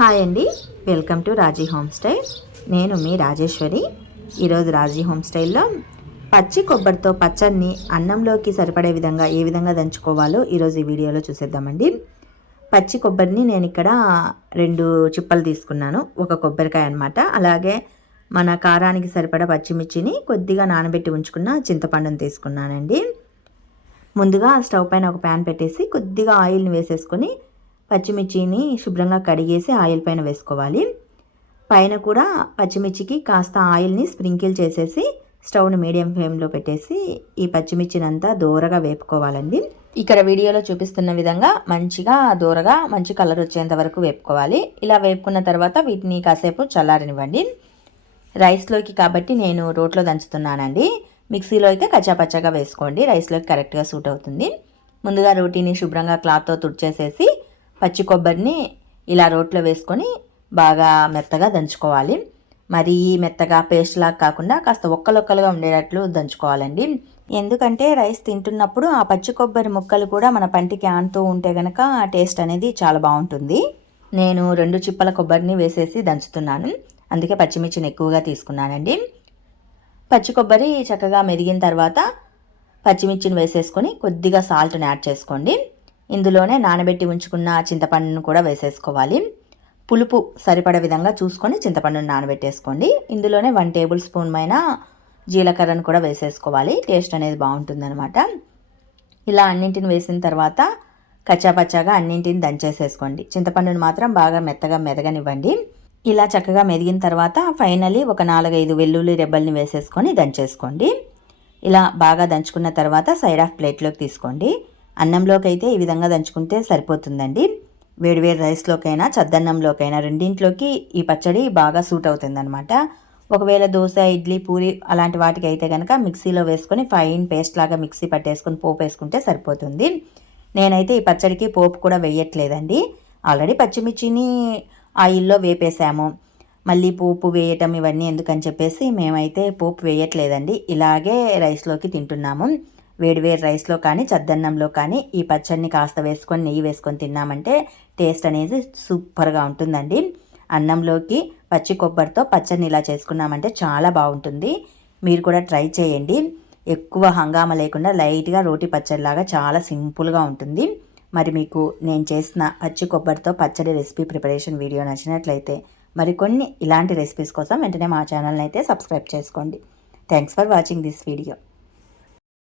Hi అండి. Welcome to Raji home style. నేను మీ రాజేశ్వరి. ఈరోజు రాజీ హోమ్ స్టైల్లో పచ్చి కొబ్బరితో పచ్చడిని అన్నంలోకి సరిపడే విధంగా ఏ విధంగా దంచుకోవాలో ఈరోజు ఈ వీడియోలో చూసేద్దామండి. పచ్చి కొబ్బరిని నేను ఇక్కడ రెండు చిప్పలు తీసుకున్నాను. ఒక కొబ్బరికాయ అనమాట అలాగే మన కారానికి సరిపడా పచ్చిమిర్చిని కొద్దిగా నానబెట్టి ఉంచుకున్న చింతపండుని తీసుకున్నానండి. ముందుగా స్టవ్ పైన ఒక ప్యాన్ పెట్టేసి కొద్దిగా ఆయిల్ని వేసేసుకొని పచ్చిమిర్చిని శుభ్రంగా కడిగేసి ఆయిల్ పైన వేసుకోవాలి. పైన కూడా పచ్చిమిర్చికి కాస్త ఆయిల్ని స్ప్రింకిల్ చేసేసి స్టవ్ని మీడియం ఫ్లేమ్లో పెట్టేసి ఈ పచ్చిమిర్చిని అంతా దూరగా వేపుకోవాలండి. ఇక్కడ వీడియోలో చూపిస్తున్న విధంగా మంచిగా దూరగా మంచి కలర్ వచ్చేంత వరకు వేపుకోవాలి. ఇలా వేపుకున్న తర్వాత వీటిని కాసేపు చల్లారనివ్వండి. రైస్లోకి కాబట్టి నేను రోట్లో దంచుతున్నానండి. మిక్సీలో అయితే కచ్చాపచ్చాగా వేసుకోండి. రైస్లోకి కరెక్ట్గా సూట్ అవుతుంది. ముందుగా రోటీని శుభ్రంగా క్లాత్తో తుడిచేసేసి పచ్చి కొబ్బరిని ఇలా రోట్లో వేసుకొని బాగా మెత్తగా దంచుకోవాలి. మరీ మెత్తగా పేస్ట్ లాగా కాకుండా కాస్త ఒక్కలొక్కలుగా ఉండేటట్లు దంచుకోవాలండి. ఎందుకంటే రైస్ తింటున్నప్పుడు ఆ పచ్చి కొబ్బరి ముక్కలు కూడా మన పంటికి ఆనుతూ ఉంటే గనక టేస్ట్ అనేది చాలా బాగుంటుంది. నేను రెండు చిప్పల కొబ్బరిని వేసేసి దంచుతున్నాను. అందుకే పచ్చిమిర్చిని ఎక్కువగా తీసుకున్నానండి. పచ్చి కొబ్బరి చక్కగా మెదిగిన తర్వాత పచ్చిమిర్చిని వేసేసుకొని కొద్దిగా సాల్ట్ని యాడ్ చేసుకోండి. ఇందులోనే నానబెట్టి ఉంచుకున్న చింతపండును కూడా వేసేసుకోవాలి. పులుపు సరిపడ విధంగా చూసుకొని చింతపండును నానబెట్టేసుకోండి. ఇందులోనే వన్ టేబుల్ స్పూన్ పైన జీలకర్రను కూడా వేసేసుకోవాలి. టేస్ట్ అనేది బాగుంటుందన్నమాట. ఇలా అన్నింటిని వేసిన తర్వాత కచ్చాపచ్చాగా అన్నింటిని దంచేసేసుకోండి. చింతపండును మాత్రం బాగా మెత్తగా మెదగనివ్వండి. ఇలా చక్కగా మెదిగిన తర్వాత ఫైనలీ ఒక నాలుగైదు వెల్లుల్లి రెబ్బల్ని వేసేసుకొని దంచేసుకోండి. ఇలా బాగా దంచుకున్న తర్వాత సైడ్ ఆఫ్ ప్లేట్లోకి తీసుకోండి. అన్నంలోకైతే ఈ విధంగా దంచుకుంటే సరిపోతుందండి. వేడివేడి రైస్లోకైనా చద్దన్నంలోకైనా రెండింట్లోకి ఈ పచ్చడి బాగా సూట్ అవుతుందన్నమాట. ఒకవేళ దోశ ఇడ్లీ పూరి అలాంటి వాటికి అయితే కనుక మిక్సీలో వేసుకొని ఫైన్ పేస్ట్ లాగా మిక్సీ పట్టేసుకొని పోపు వేసుకుంటే సరిపోతుంది. నేనైతే ఈ పచ్చడికి పోపు కూడా వేయట్లేదండి. ఆల్రెడీ పచ్చిమిర్చిని ఆయిల్లో వేపేసాము. మళ్ళీ పోపు వేయటం ఇవన్నీ ఎందుకని చెప్పేసి మేమైతే పోపు వేయట్లేదండి. ఇలాగే రైస్లోకి తింటున్నాము. వేడివేడి రైస్లో కానీ చద్దన్నంలో కానీ ఈ పచ్చడిని కాస్త వేసుకొని నెయ్యి వేసుకొని తిన్నామంటే టేస్ట్ అనేది సూపర్గా ఉంటుందండి. అన్నంలోకి పచ్చి కొబ్బరితో పచ్చడిని ఇలా చేసుకున్నామంటే చాలా బాగుంటుంది. మీరు కూడా ట్రై చేయండి. ఎక్కువ హంగామా లేకుండా లైట్గా రోటి పచ్చడిలాగా చాలా సింపుల్గా ఉంటుంది. మరి మీకు నేను చేసిన పచ్చి కొబ్బరితో పచ్చడి రెసిపీ ప్రిపరేషన్ వీడియో నచ్చినట్లయితే మరికొన్ని ఇలాంటి రెసిపీస్ కోసం వెంటనే మా ఛానల్ని అయితే సబ్స్క్రైబ్ చేసుకోండి. Thanks for watching this video.